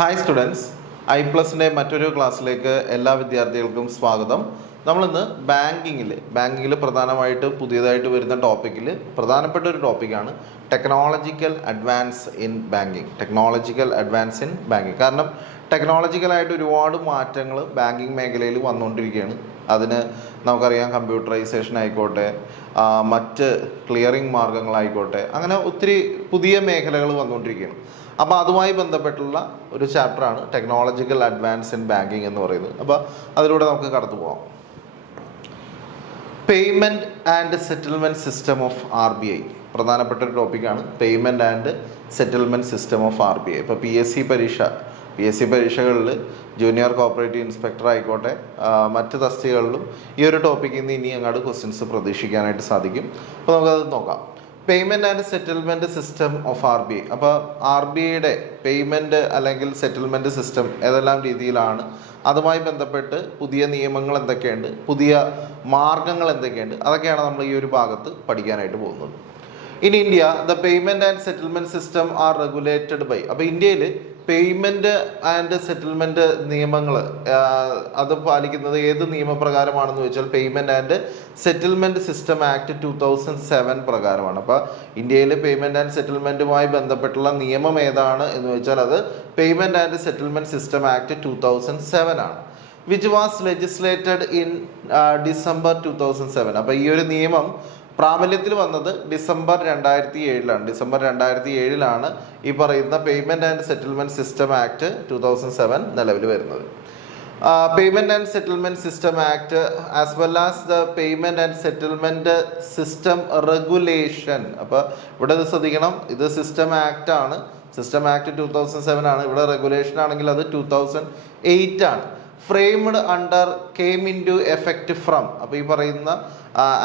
Hi students, ഐ+ൻ്റെ മറ്റൊരു ക്ലാസ്സിലേക്ക് എല്ലാ വിദ്യാർത്ഥികൾക്കും സ്വാഗതം. നമ്മളിന്ന് ബാങ്കിങ്ങിൽ പ്രധാനമായിട്ട് പുതിയതായിട്ട് വരുന്ന ടോപ്പിക്കിൽ പ്രധാനപ്പെട്ട ഒരു ടോപ്പിക്കാണ് ടെക്നോളജിക്കൽ അഡ്വാൻസ് ഇൻ ബാങ്കിങ്. കാരണം ടെക്നോളജിക്കലായിട്ട് ഒരുപാട് മാറ്റങ്ങൾ ബാങ്കിങ് മേഖലയിൽ വന്നുകൊണ്ടിരിക്കുകയാണ്. അതിന് നമുക്കറിയാം, കമ്പ്യൂട്ടറൈസേഷൻ ആയിക്കോട്ടെ, മറ്റ് ക്ലിയറിംഗ് മാർഗങ്ങളായിക്കോട്ടെ, അങ്ങനെ ഒത്തിരി പുതിയ മേഖലകൾ വന്നുകൊണ്ടിരിക്കുകയാണ്. അപ്പോൾ അതുമായി ബന്ധപ്പെട്ടുള്ള ഒരു ചാപ്റ്ററാണ് ടെക്നോളജിക്കൽ അഡ്വാൻസ് ഇൻ ബാങ്കിങ് എന്ന് പറയുന്നത്. അപ്പോൾ അതിലൂടെ നമുക്ക് കടന്നു പോകാം. Payment and settlement system of RBI പ്രധാനപ്പെട്ട ഒരു ടോപ്പിക്കാണ്. Payment and settlement system of RBI. ഇപ്പോൾ പി എസ് സി പരീക്ഷകളിൽ ജൂനിയർ കോപ്പറേറ്റീവ് ഇൻസ്പെക്ടർ ആയിക്കോട്ടെ, മറ്റ് തസ്തികകളിലും ഈ ഒരു ടോപ്പിക്കിൽ നിന്ന് ഇനി അങ്ങോട്ട് ക്വസ്റ്റ്യൻസ് പ്രതീക്ഷിക്കാനായിട്ട് സാധിക്കും. അപ്പോൾ നമുക്കത് നോക്കാം. Payment and settlement system of RBI. അപ്പോൾ RBIയുടെ പേയ്മെൻറ്റ് അല്ലെങ്കിൽ സെറ്റിൽമെൻറ്റ് സിസ്റ്റം ഏതെല്ലാം രീതിയിലാണ്, അതുമായി ബന്ധപ്പെട്ട് പുതിയ നിയമങ്ങൾ എന്തൊക്കെയുണ്ട്, പുതിയ മാർഗങ്ങൾ എന്തൊക്കെയുണ്ട്, അതൊക്കെയാണ് നമ്മൾ ഈ ഒരു ഭാഗത്ത് പഠിക്കാനായിട്ട് പോകുന്നത്. In India the payment and settlement system are regulated by. അപ്പോൾ ഇന്ത്യയിൽ പേയ്മെൻറ്റ് ആൻഡ് സെറ്റിൽമെൻറ്റ് നിയമങ്ങൾ അത് പാലിക്കുന്നത് ഏത് നിയമപ്രകാരമാണെന്ന് ചോദിച്ചാൽ payment and settlement system act 2007 പ്രകാരമാണ്. അപ്പോൾ ഇന്ത്യയിൽ പേയ്മെൻറ്റ് ആൻഡ് സെറ്റിൽമെൻറ്റുമായി ബന്ധപ്പെട്ടുള്ള നിയമം ഏതാണ് എന്ന് ചോദിച്ചാൽ അത് payment and settlement system act 2007 ആണ്, വിച്ച് വാസ് ലെജിസ്ലേറ്റഡ് ഇൻ ഡിസംബർ 2007. അപ്പോൾ ഈ ഒരു നിയമം പ്രാബല്യത്തിൽ വന്നത് ഡിസംബർ 2007 ഡിസംബർ 2007 ഈ പറയുന്ന payment and settlement system act 2007 നിലവിൽ വരുന്നത്. Payment and settlement system act as well as the payment and settlement system regulation. അപ്പോൾ ഇവിടെ ഇത് ശ്രദ്ധിക്കണം, ഇത് സിസ്റ്റം ആക്ട് ആണ്. സിസ്റ്റം ആക്ട് 2007 ആണ്. ഇവിടെ റെഗുലേഷൻ ആണെങ്കിൽ അത് 2008 ആണ്. Framed under came into effect from. അപ്പോൾ ഈ പറയുന്ന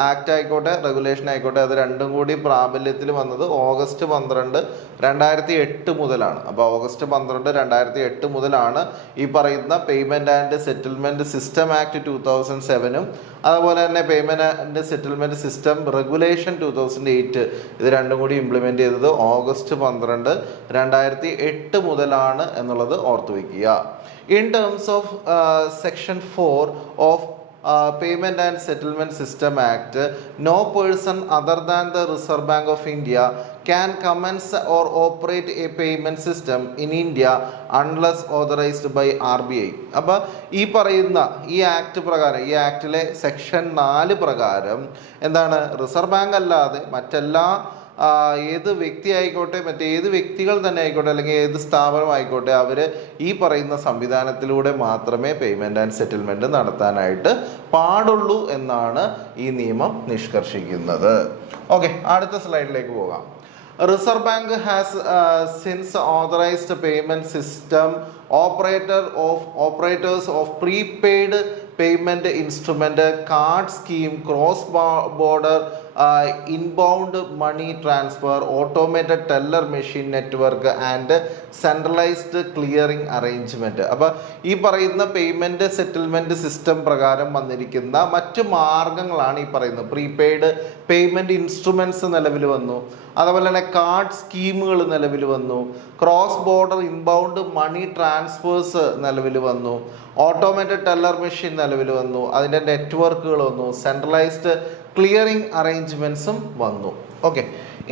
ആക്ട് ആയിക്കോട്ടെ, റെഗുലേഷൻ ആയിക്കോട്ടെ, അത് രണ്ടും കൂടി പ്രാബല്യത്തിൽ വന്നത് ഓഗസ്റ്റ് 12, 2008 മുതലാണ്. അപ്പോൾ ഓഗസ്റ്റ് 12, 2008 മുതലാണ് ഈ പറയുന്ന payment and settlement system act 2007 അതുപോലെ തന്നെ payment and settlement system regulation 2008 ഇത് രണ്ടും കൂടി ഇംപ്ലിമെൻറ്റ് ചെയ്തത് ഓഗസ്റ്റ് 12, 2008 മുതലാണ് എന്നുള്ളത് ഓർത്തു വയ്ക്കുക. In terms of section 4 of Payment and Settlement System Act, no person other than the Reserve Bank of India can commence or operate a payment system in India unless authorized by RBI. അപ്പോൾ ഈ പറയുന്ന ഈ act പ്രകാരം, ഈ ആക്ടിലെ section 4 പ്രകാരം എന്താണ്, reserve bank അല്ലാതെ മറ്റെല്ലാ ഏത് വ്യക്തി ആയിക്കോട്ടെ, മറ്റേത് വ്യക്തികൾ തന്നെ ആയിക്കോട്ടെ, അല്ലെങ്കിൽ ഏത് സ്ഥാപനം ആയിക്കോട്ടെ, അവർ ഈ പറയുന്ന സംവിധാനത്തിലൂടെ മാത്രമേ പേയ്മെൻറ്റ് ആൻഡ് സെറ്റിൽമെൻറ്റ് നടത്താനായിട്ട് പാടുള്ളൂ എന്നാണ് ഈ നിയമം നിഷ്കർഷിക്കുന്നത്. ഓക്കെ, അടുത്ത സ്ലൈഡിലേക്ക് പോകാം. Reserve bank has since authorised payment system operators of prepaid payment instrument, card scheme, cross border inbound money transfer, automated teller machine network and centralised clearing arrangement. അപ്പോൾ ഈ പറയുന്ന പേയ്മെൻറ്റ് സെറ്റിൽമെൻറ്റ് സിസ്റ്റം പ്രകാരം വന്നിരിക്കുന്ന മറ്റ് മാർഗങ്ങളാണ് ഈ പറയുന്നത്. പ്രീപെയ്ഡ് പേയ്മെൻറ്റ് ഇൻസ്ട്രുമെൻറ്റ്സ് നിലവിൽ വന്നു, അതുപോലെ തന്നെ കാർഡ് സ്കീമുകൾ നിലവിൽ വന്നു, ക്രോസ് ബോർഡർ ഇൻബൗണ്ട് മണി ട്രാൻസ്ഫേഴ്സ് നിലവിൽ വന്നു, ഓട്ടോമേറ്റഡ് ടെല്ലർ മെഷീൻ നിലവിൽ വന്നു, അതിൻ്റെ നെറ്റ്വർക്കുകൾ വന്നു, സെൻട്രലൈസ്ഡ് ക്ലിയറിംഗ് അറേഞ്ച്മെൻറ്റ്സും വന്നു. ഓക്കെ,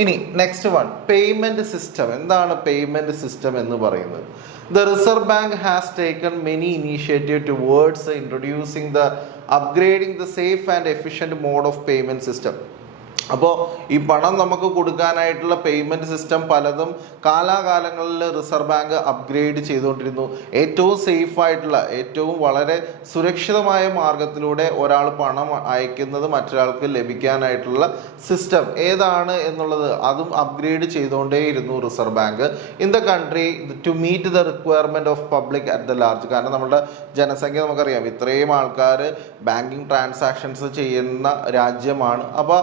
ഇനി നെക്സ്റ്റ് വൺ, പേയ്മെൻറ്റ് സിസ്റ്റം. എന്താണ് പേയ്മെൻറ്റ് സിസ്റ്റം എന്ന് പറയുന്നത്? The Reserve Bank has taken many initiatives towards introducing the upgrading the safe and efficient mode of payment system. അപ്പോൾ ഈ പണം നമുക്ക് കൊടുക്കാനായിട്ടുള്ള പേയ്മെൻറ്റ് സിസ്റ്റം പലതും കാലാകാലങ്ങളിൽ റിസർവ് ബാങ്ക് അപ്ഗ്രേഡ് ചെയ്തുകൊണ്ടിരുന്നു. ഏറ്റവും സേഫായിട്ടുള്ള, ഏറ്റവും വളരെ സുരക്ഷിതമായ മാർഗത്തിലൂടെ ഒരാൾ പണം അയക്കുന്നത് മറ്റൊരാൾക്ക് ലഭിക്കാനായിട്ടുള്ള സിസ്റ്റം ഏതാണ് എന്നുള്ളത് അതും അപ്ഗ്രേഡ് ചെയ്തുകൊണ്ടേയിരുന്നു reserve bank in the country to meet the requirement of public at the large. കാരണം നമ്മുടെ ജനസംഖ്യ നമുക്കറിയാം, ഇത്രയും ആൾക്കാർ ബാങ്കിങ് ട്രാൻസാക്ഷൻസ് ചെയ്യുന്ന രാജ്യമാണ്. അപ്പോൾ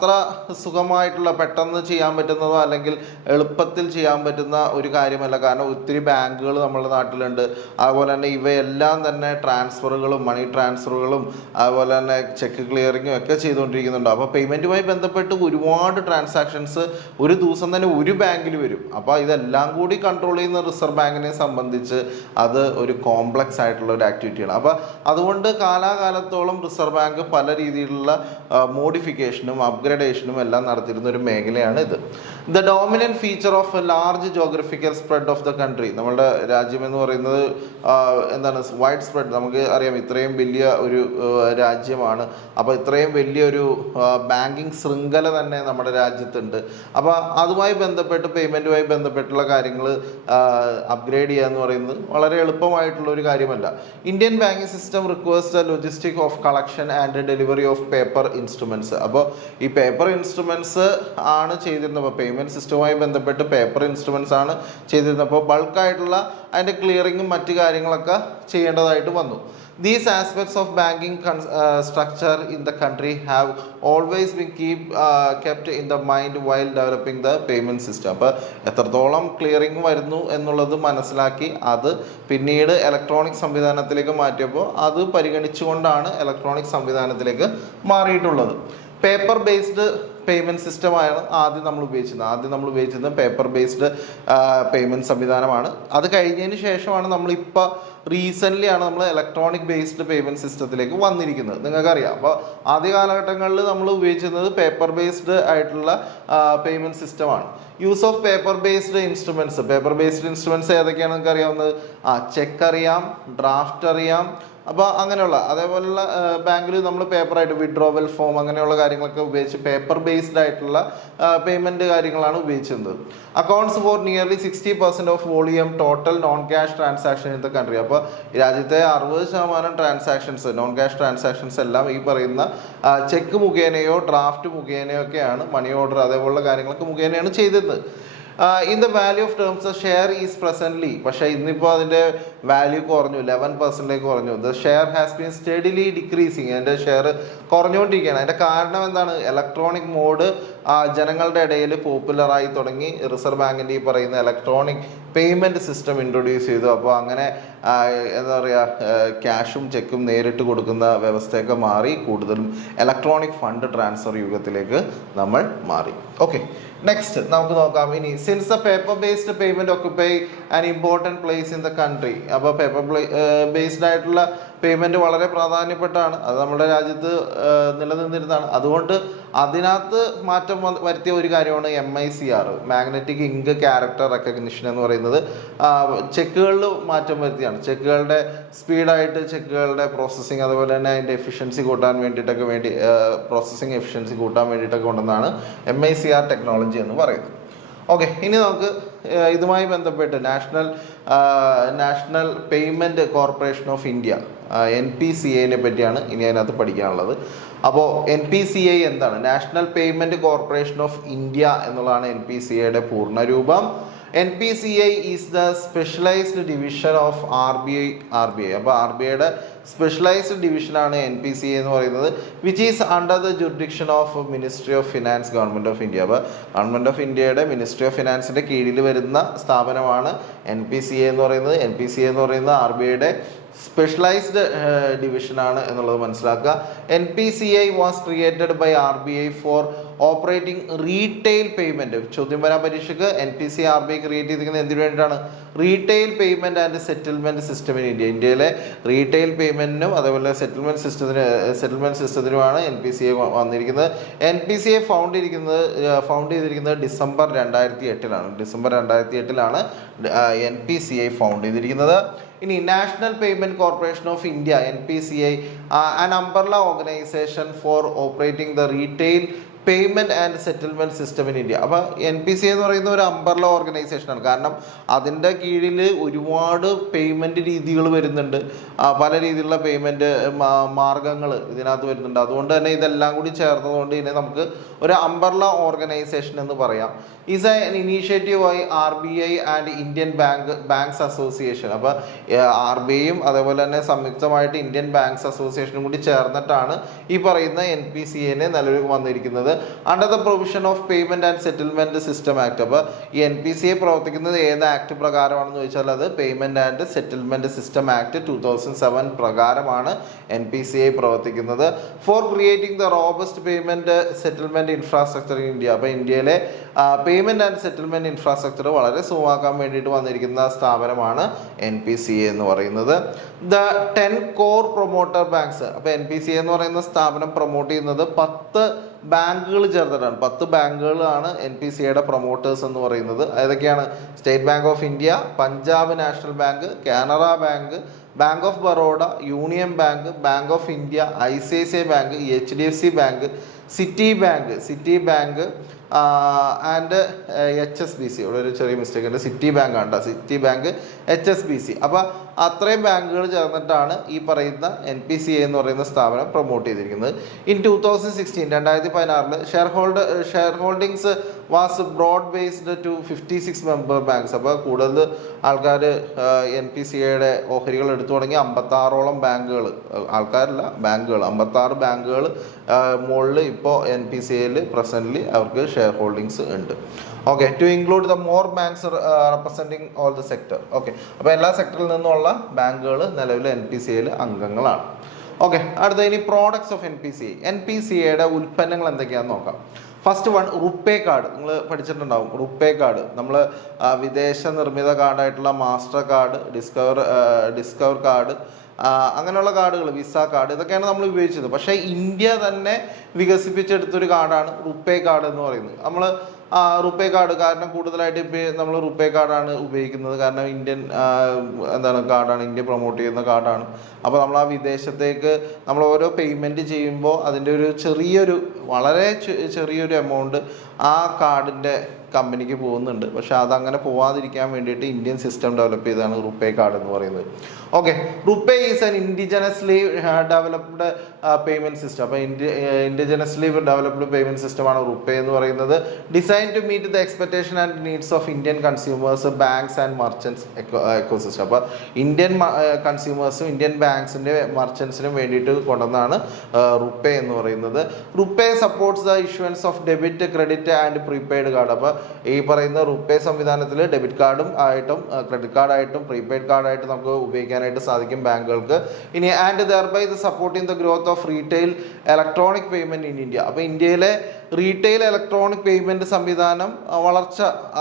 അത്ര സുഖമായിട്ടുള്ള പെട്ടെന്ന് ചെയ്യാൻ പറ്റുന്നതോ അല്ലെങ്കിൽ എളുപ്പത്തിൽ ചെയ്യാൻ പറ്റുന്ന ഒരു കാര്യമല്ല. കാരണം ഒത്തിരി ബാങ്കുകൾ നമ്മുടെ നാട്ടിലുണ്ട്. അതുപോലെ തന്നെ ഇവയെല്ലാം തന്നെ ട്രാൻസ്ഫറുകളും മണി ട്രാൻസ്ഫറുകളും അതുപോലെ തന്നെ ചെക്ക് ക്ലിയറിങ്ങും ഒക്കെ ചെയ്തുകൊണ്ടിരിക്കുന്നുണ്ട്. അപ്പോൾ പേയ്മെൻറ്റുമായി ബന്ധപ്പെട്ട് ഒരുപാട് ട്രാൻസാക്ഷൻസ് ഒരു ദിവസം തന്നെ ഒരു ബാങ്കിൽ വരും. അപ്പോൾ ഇതെല്ലാം കൂടി കൺട്രോൾ ചെയ്യുന്ന റിസർവ് ബാങ്കിനെ സംബന്ധിച്ച് അത് ഒരു കോംപ്ലക്സ് ആയിട്ടുള്ള ഒരു ആക്ടിവിറ്റിയാണ്. അപ്പോൾ അതുകൊണ്ട് കാലാകാലത്തോളം റിസർവ് ബാങ്ക് പല രീതിയിലുള്ള മോഡിഫിക്കേഷനും അപ്ഗ്രഡേഷനും എല്ലാം നടത്തിയിരുന്ന ഒരു മേഖലയാണ് ഇത്. The dominant feature of A large geographical spread of the country. നമ്മുടെ രാജ്യം എന്ന് പറയുന്നത് എന്താണ് വൈഡ് സ്പ്രെഡ്. നമുക്ക് അറിയാം ഇത്രയും വലിയ ഒരു രാജ്യമാണ്. അപ്പോൾ ഇത്രയും വലിയൊരു ബാങ്കിങ് ശൃംഖല തന്നെ നമ്മുടെ രാജ്യത്തുണ്ട്. അപ്പോൾ അതുമായി ബന്ധപ്പെട്ട് പേയ്മെൻറ്റുമായി ബന്ധപ്പെട്ടുള്ള കാര്യങ്ങൾ അപ്ഗ്രേഡ് ചെയ്യുക എന്ന് പറയുന്നത് വളരെ എളുപ്പമായിട്ടുള്ള ഒരു കാര്യമല്ല. Indian banking system requires the logistic of collection and delivery of paper instruments. അപ്പോൾ ഈ പേപ്പർ ഇൻസ്ട്രുമെൻറ്റ്സ് ആണ് ചെയ്തിരുന്നത്. അപ്പോൾ പേയ്മെൻറ്റ് സിസ്റ്റവുമായി ബന്ധപ്പെട്ട് പേപ്പർ ഇൻസ്ട്രുമെൻറ്റ്സ് ആണ് ചെയ്തിരുന്നത്. അപ്പോൾ ബൾക്കായിട്ടുള്ള അതിൻ്റെ ക്ലിയറിങ്ങും മറ്റു കാര്യങ്ങളൊക്കെ ചെയ്യേണ്ടതായിട്ട് വന്നു. These aspects of banking structure in the country have always been kept in the mind while developing the payment system. അപ്പോൾ എത്രത്തോളം ക്ലിയറിംഗ് വരുന്നു എന്നുള്ളത് മനസ്സിലാക്കി അത് പിന്നീട് ഇലക്ട്രോണിക് സംവിധാനത്തിലേക്ക് മാറ്റിയപ്പോൾ അത് പരിഗണിച്ചുകൊണ്ടാണ് ഇലക്ട്രോണിക് സംവിധാനത്തിലേക്ക് മാറിയിട്ടുള്ളത്. പേപ്പർ ബേസ്ഡ് പേയ്മെൻറ്റ് സിസ്റ്റമാണ് ആദ്യം നമ്മൾ ഉപയോഗിച്ചിരുന്നത് പേപ്പർ ബേസ്ഡ് പേയ്മെൻറ്റ് സംവിധാനമാണ്. അത് കഴിഞ്ഞതിന് ശേഷമാണ് നമ്മളിപ്പോൾ റീസെൻ്റ്ലിയാണ് നമ്മൾ ഇലക്ട്രോണിക് ബേസ്ഡ് പേയ്മെൻറ്റ് സിസ്റ്റത്തിലേക്ക് വന്നിരിക്കുന്നത്. നിങ്ങൾക്കറിയാം. അപ്പോൾ ആദ്യ കാലഘട്ടങ്ങളിൽ നമ്മൾ ഉപയോഗിച്ചിരുന്നത് പേപ്പർ ബേസ്ഡ് ആയിട്ടുള്ള പേയ്മെൻറ്റ് സിസ്റ്റമാണ്. Use of paper based instruments ഏതൊക്കെയാണ് നിങ്ങൾക്ക് അറിയാവുന്നത്? ചെക്ക് അറിയാം, ഡ്രാഫ്റ്റ് അറിയാം. അപ്പോൾ അങ്ങനെയുള്ള അതേപോലുള്ള ബാങ്കിൽ നമ്മൾ പേപ്പറായിട്ട് വിഡ്രോവൽ ഫോം അങ്ങനെയുള്ള കാര്യങ്ങളൊക്കെ ഉപയോഗിച്ച് പേപ്പർ ബേസ്ഡ് ആയിട്ടുള്ള പേയ്മെൻറ്റ് കാര്യങ്ങളാണ് ഉപയോഗിച്ചിരുന്നത്. Accounts for nearly 60% of volume total non cash transaction in the country. അപ്പോൾ രാജ്യത്തെ 60% ട്രാൻസാക്ഷൻസ് നോൺ ക്യാഷ് ട്രാൻസാക്ഷൻസ് എല്ലാം ഈ പറയുന്ന ചെക്ക് മുഖേനയോ ഡ്രാഫ്റ്റ് മുഖേനയോ ഒക്കെയാണ്, മണി ഓർഡർ അതേപോലുള്ള കാര്യങ്ങളൊക്കെ മുഖേനയാണ് ചെയ്തിരുന്നത്. In the value of terms share is presently, പക്ഷേ ഇന്നിപ്പോൾ അതിൻ്റെ വാല്യൂ കുറഞ്ഞു, 11% കുറഞ്ഞു. The share has been steadily decreasing. അതിൻ്റെ ഷെയർ കുറഞ്ഞുകൊണ്ടിരിക്കുകയാണ്. അതിൻ്റെ കാരണം എന്താണ്? ഇലക്ട്രോണിക് മോഡ് ജനങ്ങളുടെ ഇടയിൽ പോപ്പുലറായി തുടങ്ങി. റിസർവ് ബാങ്കിൻ്റെ ഈ പറയുന്ന ഇലക്ട്രോണിക് പേയ്മെൻറ്റ് സിസ്റ്റം ഇൻട്രൊഡ്യൂസ് ചെയ്തു. അപ്പോൾ അങ്ങനെ എന്താ പറയുക, ക്യാഷും ചെക്കും നേരിട്ട് കൊടുക്കുന്ന വ്യവസ്ഥയൊക്കെ മാറി. കൂടുതലും ഇലക്ട്രോണിക് ഫണ്ട് ട്രാൻസ്ഫർ യുഗത്തിലേക്ക് നമ്മൾ മാറി. ഓക്കെ, നെക്സ്റ്റ് നമുക്ക് നോക്കാം. ഇനി since the paper based payment occupy an important place in the country. അപ്പോൾ പേപ്പർ ബേസ്ഡ് ആയിട്ടുള്ള പേയ്മെൻറ്റ് വളരെ പ്രാധാന്യപ്പെട്ടാണ്. അത് നമ്മുടെ രാജ്യത്ത് നിലനിന്നിരുന്നതാണ്. അതുകൊണ്ട് അതിനകത്ത് മാറ്റം വരുത്തിയ ഒരു കാര്യമാണ് MICR, magnetic ink character recognition എന്ന് പറയുന്നത്. ചെക്കുകളിൽ മാറ്റം വരുത്തിയാണ്. ചെക്കുകളുടെ സ്പീഡായിട്ട് ചെക്കുകളുടെ പ്രോസസ്സിങ് അതുപോലെ തന്നെ അതിൻ്റെ എഫിഷ്യൻസി കൂട്ടാൻ വേണ്ടിയിട്ടൊക്കെ പ്രോസസ്സിങ് എഫിഷ്യൻസി കൂട്ടാൻ വേണ്ടിയിട്ടൊക്കെ കൊണ്ടുവന്നാണ് MICR ടെക്നോളജി എന്ന് പറയുന്നത്. ഓക്കെ, ഇനി നമുക്ക് ഇതുമായി ബന്ധപ്പെട്ട് national payment corporation of India NPCI പറ്റിയാണ് ഇനി അതിനകത്ത് പഠിക്കാനുള്ളത്. അപ്പോൾ NPCI എന്താണ്? National payment corporation of India എന്നുള്ളതാണ് NPCIയുടെ പൂർണ്ണരൂപം. NPCI is the specialised division of RBI. അപ്പോൾ RBIയുടെ സ്പെഷ്യലൈസ്ഡ് ഡിവിഷനാണ് NPCI എന്ന് പറയുന്നത്. Which is under the jurisdiction of ministry of finance, government of India. അപ്പോൾ ഗവൺമെൻറ് ഓഫ് ഇന്ത്യയുടെ മിനിസ്ട്രി ഓഫ് ഫിനാൻസിൻ്റെ കീഴിൽ വരുന്ന സ്ഥാപനമാണ് NPCI എന്ന് പറയുന്നത്. NPCI എന്ന് പറയുന്നത് RBIയുടെ സ്പെഷ്യലൈസ്ഡ് ഡിവിഷനാണ് എന്നുള്ളത് മനസ്സിലാക്കുക. NPCI was created by RBI for operating retail payment. ചോദ്യം വരാൻ പരീക്ഷയ്ക്ക് NPCI RBI ക്രിയേറ്റ് ചെയ്തിരിക്കുന്നത് എന്തിനു വേണ്ടിയിട്ടാണ്? Retail payment and settlement system in India. ഇന്ത്യയിലെ റീറ്റെയിൽ പേയ്മെൻറ്റിനും അതേപോലെ സെറ്റിൽമെൻറ്റ് സിസ്റ്റത്തിനുമാണ് NPCI വന്നിരിക്കുന്നത്. NPCI ഫൗണ്ട് ചെയ്തിരിക്കുന്നത് ഡിസംബർ 2008 ഡിസംബർ 2008 NPCI ഫൗണ്ട് ചെയ്തിരിക്കുന്നത്. ഇനി national payment corporation of India NPCI an umbrella organisation for operating the retail payment and settlement system in India. അപ്പോൾ NPCI എന്ന് പറയുന്ന ഒരു അംബ്രല്ല ഓർഗനൈസേഷനാണ്. കാരണം അതിൻ്റെ കീഴിൽ ഒരുപാട് പേയ്മെൻറ്റ് രീതികൾ വരുന്നുണ്ട്. പല രീതിയിലുള്ള പേയ്മെൻറ്റ് മാർഗങ്ങൾ ഇതിനകത്ത് വരുന്നുണ്ട്. അതുകൊണ്ട് തന്നെ ഇതെല്ലാം കൂടി ചേർന്നതുകൊണ്ട് ഇതിനെ നമുക്ക് ഒരു അംബ്രല്ല ഓർഗനൈസേഷൻ എന്ന് പറയാം. Is an initiative by RBI and Indian banks association. അപ്പോൾ RBIയും അതേപോലെ തന്നെ സംയുക്തമായിട്ട് ഇന്ത്യൻ ബാങ്ക്സ് അസോസിയേഷനും കൂടി ചേർന്നിട്ടാണ് ഈ പറയുന്ന NPCA നിലവിൽ വന്നിരിക്കുന്നത്. Under the provision of payment and settlement system act. അപ്പോൾ ഈ NPCA പ്രവർത്തിക്കുന്നത് ഏത് ആക്ട് പ്രകാരമാണെന്ന് ചോദിച്ചാൽ അത് payment and settlement system act 2007 പ്രകാരമാണ് NPCA പ്രവർത്തിക്കുന്നത്. Four creating the robust payment settlement infrastructure in India. അപ്പോൾ ഇന്ത്യയിലെ പേയ്മെന്റ് ആൻഡ് സെറ്റിൽമെന്റ് ഇൻഫ്രാസ്ട്രക്ചർ വളരെ സുഖമാക്കാൻ വേണ്ടിയിട്ട് വന്നിരിക്കുന്ന സ്ഥാപനമാണ് NPCA എന്ന് പറയുന്നത്. The 10 core promoter banks. അപ്പോൾ NPCA എന്ന് പറയുന്ന സ്ഥാപനം പ്രൊമോട്ട് ചെയ്യുന്നത് 10 ബാങ്കുകൾ ചേർത്തിട്ടാണ്. 10 ബാങ്കുകളാണ് NPCAയുടെ പ്രൊമോട്ടേഴ്സ് എന്ന് പറയുന്നത്. ഏതൊക്കെയാണ്? State bank of India, Punjab national bank, Canara bank, bank of Baroda, union bank, bank of India, ICICI bank, HDFC bank, city bank and HSBC. ഇവിടെ ഒരു ചെറിയ മിസ്റ്റേക്ക് ഉണ്ട്, സിറ്റി ബാങ്ക് ആണ്, സിറ്റി ബാങ്ക്, HSBC. അപ്പോൾ അത്രയും ബാങ്കുകൾ ചേർന്നിട്ടാണ് ഈ പറയുന്ന NPCA എന്ന് പറയുന്ന സ്ഥാപനം പ്രൊമോട്ട് ചെയ്തിരിക്കുന്നത്. In 2016 shareholdings was broad based to 56 member banks. അപ്പോൾ കൂടുതൽ ആൾക്കാർ NPCAയുടെ ഓഹരികൾ എടുത്തു തുടങ്ങി 56ഓളം ബാങ്കുകൾ, ആൾക്കാരല്ല ബാങ്കുകൾ, 56 ബാങ്കുകൾ മുകളിൽ ഇപ്പോൾ NPCAയിൽ പ്രസൻ്റ്ലി അവർക്ക് ഷെയർ ഹോൾഡിങ്സ് ഉണ്ട്. Okay, to include the more banks representing all the sector. Okay, അപ്പോൾ എല്ലാ സെക്ടറിൽ നിന്നുള്ള ബാങ്കുകൾ നിലവിൽ NPCAയിൽ അംഗങ്ങളാണ്. ഓക്കെ, അടുത്ത ഇനി പ്രോഡക്ട്സ് ഓഫ് NPCAയുടെ ഉൽപ്പന്നങ്ങൾ എന്തൊക്കെയാണെന്ന് നോക്കാം. First one, RuPay card. നിങ്ങൾ പഠിച്ചിട്ടുണ്ടാവും റുപ്പേ കാർഡ്. നമ്മൾ വിദേശ നിർമ്മിത കാർഡായിട്ടുള്ള മാസ്റ്റർ കാർഡ്, ഡിസ്കവർ കാർഡ്, അങ്ങനെയുള്ള കാർഡുകൾ, വിസ കാർഡ്, ഇതൊക്കെയാണ് നമ്മൾ ഉപയോഗിച്ചത്. പക്ഷേ ഇന്ത്യ തന്നെ വികസിപ്പിച്ചെടുത്തൊരു കാർഡാണ് റുപ്പേ കാർഡ് എന്ന് പറയുന്നത്. നമ്മൾ റുപ്പേ കാർഡ് കാരണം കൂടുതലായിട്ട് ഇപ്പോൾ നമ്മൾ റുപ്പേ കാർഡാണ് ഉപയോഗിക്കുന്നത്. കാരണം ഇന്ത്യൻ കാർഡാണ്, ഇന്ത്യ പ്രൊമോട്ട് ചെയ്യുന്ന കാർഡാണ്. അപ്പോൾ നമ്മൾ ആ വിദേശത്തേക്ക് നമ്മൾ ഓരോ പേയ്മെൻറ്റ് ചെയ്യുമ്പോൾ അതിൻ്റെ ഒരു വളരെ ചെറിയൊരു എമൗണ്ട് ആ കാർഡിൻ്റെ കമ്പനിക്ക് പോകുന്നുണ്ട്. പക്ഷെ അതങ്ങനെ പോവാതിരിക്കാൻ വേണ്ടിയിട്ട് ഇന്ത്യൻ സിസ്റ്റം ഡെവലപ്പ് ചെയ്തതാണ് റുപ്പേ കാർഡ് എന്ന് പറയുന്നത്. Okay, RuPay is an indigenously developed payment system. അപ്പോൾ ഇൻഡിജനസ്ലി ഡെവലപ്ഡ് പേയ്മെൻറ്റ് സിസ്റ്റമാണ് റുപ്പേ എന്ന് പറയുന്നത്. Design to meet the expectation and needs of Indian consumers, banks and merchants ecosystem. അപ്പോൾ ഇന്ത്യൻ കൺസ്യൂമേഴ്സും ഇന്ത്യൻ ബാങ്ക്സിൻ്റെ മർച്ചൻസിനും വേണ്ടിയിട്ട് കൊണ്ടുവന്നാണ് റുപ്പേ എന്ന് പറയുന്നത്. RuPay supports the issuance of debit, credit and prepaid card. അപ്പോൾ ഈ പറയുന്ന റുപ്പേ സംവിധാനത്തിൽ ഡെബിറ്റ് കാർഡും ആയിട്ടും ക്രെഡിറ്റ് കാർഡായിട്ടും പ്രീപെയ്ഡ് കാർഡായിട്ടും നമുക്ക് ഉപയോഗിക്കാനായിട്ട് സാധിക്കും ബാങ്കുകൾക്ക്. ഇനി and thereby the supporting the growth of retail electronic payment in India. അപ്പോൾ ഇന്ത്യയിലെ റീറ്റെയിൽ ഇലക്ട്രോണിക് പേയ്മെന്റ് സംവിധാനം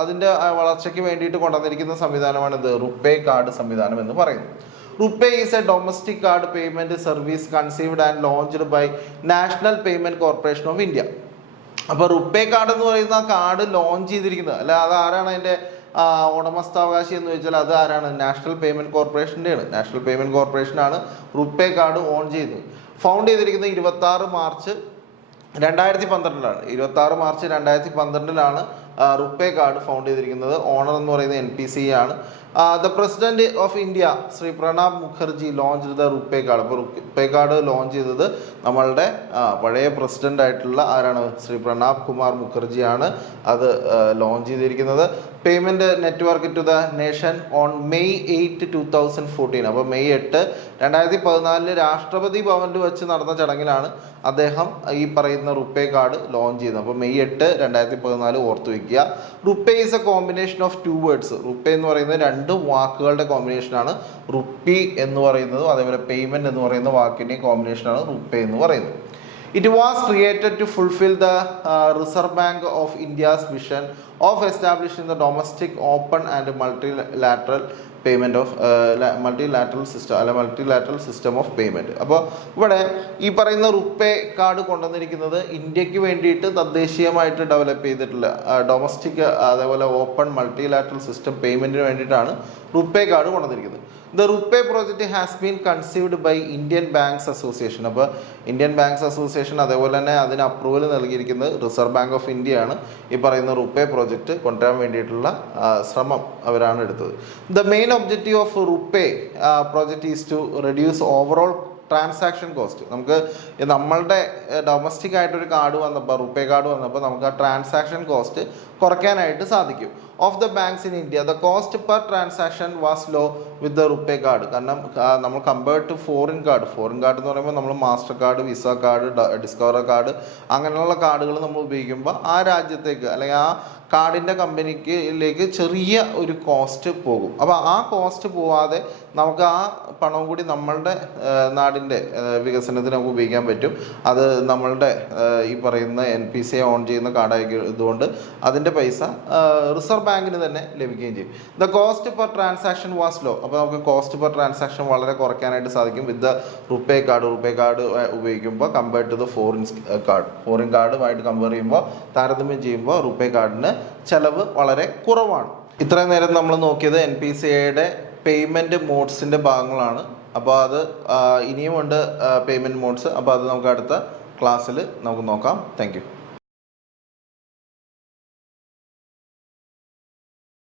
അതിൻ്റെ വളർച്ചയ്ക്ക് വേണ്ടിയിട്ട് കൊണ്ടുവന്നിരിക്കുന്ന സംവിധാനമാണ് ഇത് റുപ്പേ കാർഡ് സംവിധാനം എന്ന് പറയുന്നത്. RuPay is a domestic card payment service conceived and launched by national payment corporation of India. അപ്പോൾ റുപ്പേ കാർഡ് എന്ന് പറയുന്ന ആ കാർഡ് ലോഞ്ച് ചെയ്തിരിക്കുന്നത്, അല്ല അത് ആരാണ് അതിൻ്റെ ഉടമസ്ഥാവകാശി എന്ന് ചോദിച്ചാൽ അത് ആരാണ്? നാഷണൽ പേയ്മെന്റ് കോർപ്പറേഷൻ്റെയാണ്. നാഷണൽ പേയ്മെന്റ് കോർപ്പറേഷനാണ് റുപ്പേ കാർഡ് ഓൺ ചെയ്യുന്നത്. ഫൗണ്ട് ചെയ്തിരിക്കുന്നത് 26 March 2012 26 March 2012 RuPay card found ചെയ്തിരിക്കുന്നത്. ഓണർ എന്ന് പറയുന്നത് NPCA ആണ്. The president of India Shri Pranab Mukherjee launch the RuPay card. അപ്പോൾ റുപ്പേ കാർഡ് ലോഞ്ച് ചെയ്തത് നമ്മളുടെ പഴയ പ്രസിഡന്റ് ആയിട്ടുള്ള ആരാണ്? ശ്രീ പ്രണബ് കുമാർ മുഖർജിയാണ് അത് ലോഞ്ച് ചെയ്തിരിക്കുന്നത്. Payment network to the nation on May 8, 2014. അപ്പോൾ May 8, 2014 രാഷ്ട്രപതി ഭവനിൽ വെച്ച് നടന്ന ചടങ്ങിലാണ് അദ്ദേഹം ഈ പറയുന്ന റുപ്പേ കാർഡ് ലോഞ്ച് ചെയ്തത്. അപ്പോൾ May 8, 2014 ഓർത്തു വയ്ക്കുക. RuPay is A combination of 2 words. RuPay എന്ന് പറയുന്നത് 2 വാക്കുകളുടെ കോമ്പിനേഷനാണ്. റുപ്പി എന്ന് പറയുന്നതും അതേപോലെ പേയ്മെന്റ് എന്ന് പറയുന്ന വാക്കിൻ്റെയും കോമ്പിനേഷനാണ് റുപ്പേ എന്ന് പറയുന്നത്. It was created to fulfil the reserve bank of India's vision of establishing the domestic open and multilateral payment of multilateral system of payment. അപ്പോൾ ഇവിടെ ഈ പറയുന്ന റുപ്പേ കാർഡ് കൊണ്ടുവന്നിരിക്കുന്നത് ഇന്ത്യക്ക് വേണ്ടിയിട്ട് തദ്ദേശീയമായിട്ട് ഡെവലപ്പ് ചെയ്തിട്ടുള്ള ഡൊമസ്റ്റിക് അതേപോലെ ഓപ്പൺ മൾട്ടിലാറ്ററൽ സിസ്റ്റം പേയ്മെന്റിന് വേണ്ടിയിട്ടാണ് റുപ്പേ കാർഡ് കൊണ്ടുവന്നിരിക്കുന്നത്. The RuPay project has been conceived by Indian banks association. അപ്പോൾ ഇന്ത്യൻ ബാങ്ക്സ് അസോസിയേഷൻ അതേപോലെ തന്നെ അതിന് അപ്രൂവൽ നൽകിയിരിക്കുന്നത് റിസർവ് ബാങ്ക് ഓഫ് ഇന്ത്യയാണ്. ഈ പറയുന്ന റുപ്പേ പ്രോജക്റ്റ് കൊണ്ടുവരാൻ വേണ്ടിയിട്ടുള്ള ശ്രമം അവരാണ് എടുത്തത്. The main objective of RuPay project is to reduce overall transaction cost. നമുക്ക് നമ്മളുടെ ഡൊമസ്റ്റിക് ആയിട്ടൊരു കാർഡ് വന്നപ്പോൾ റുപ്പേ കാർഡ് വന്നപ്പോൾ നമുക്ക് ആ ട്രാൻസാക്ഷൻ കോസ്റ്റ് കുറയ്ക്കാനായിട്ട് സാധിക്കും. Of the banks in India the cost per transaction was low with the RuPay card. കാരണം നമ്മൾ കമ്പയർഡ് ടു ഫോറിൻ കാർഡ് എന്ന് പറയുമ്പോൾ നമ്മൾ Mastercard, Visa card, Discover card അങ്ങനെയുള്ള കാർഡുകൾ നമ്മൾ ഉപയോഗിക്കുമ്പോൾ ആ രാജ്യത്തേക്ക് അല്ലെങ്കിൽ ആ കാർഡിൻ്റെ കമ്പനിക്കിലേക്ക് ചെറിയ ഒരു കോസ്റ്റ് പോകും. അപ്പോൾ ആ കോസ്റ്റ് പോവാതെ നമുക്ക് ആ പണം കൂടി നമ്മളുടെ നാടിൻ്റെ വികസനത്തിന് നമുക്ക് ഉപയോഗിക്കാൻ പറ്റും. അത് നമ്മളുടെ ഈ പറയുന്ന NPCI ഓൺ ചെയ്യുന്ന കാർഡായതുകൊണ്ട് അതിൻ്റെ പൈസ റിസർവ് ബാങ്കിന് തന്നെ ലഭിക്കുകയും ചെയ്യും. The cost per transaction was low. അപ്പോൾ നമുക്ക് കോസ്റ്റ് പെർ ട്രാൻസാക്ഷൻ വളരെ കുറയ്ക്കാനായിട്ട് സാധിക്കും വിത്ത് ദ റുപ്പേ കാർഡ് ഉപയോഗിക്കുമ്പോൾ കമ്പയർഡ് ടു ദ ഫോറിൻ കാർഡുമായിട്ട് കമ്പയർ ചെയ്യുമ്പോൾ, താരതമ്യം ചെയ്യുമ്പോൾ റുപ്പേ കാർഡിന് ചെലവ് വളരെ കുറവാണ്. ഇത്രയും നേരം നമ്മൾ നോക്കിയത് NPCIയുടെ പേയ്മെൻറ്റ് മോഡ്സിൻ്റെ ഭാഗങ്ങളാണ്. അപ്പോൾ അത് ഇനിയുമുണ്ട് പേയ്മെൻറ്റ് മോഡ്സ്. അപ്പോൾ അത് നമുക്ക് അടുത്ത ക്ലാസ്സിൽ നമുക്ക് നോക്കാം. Thank you.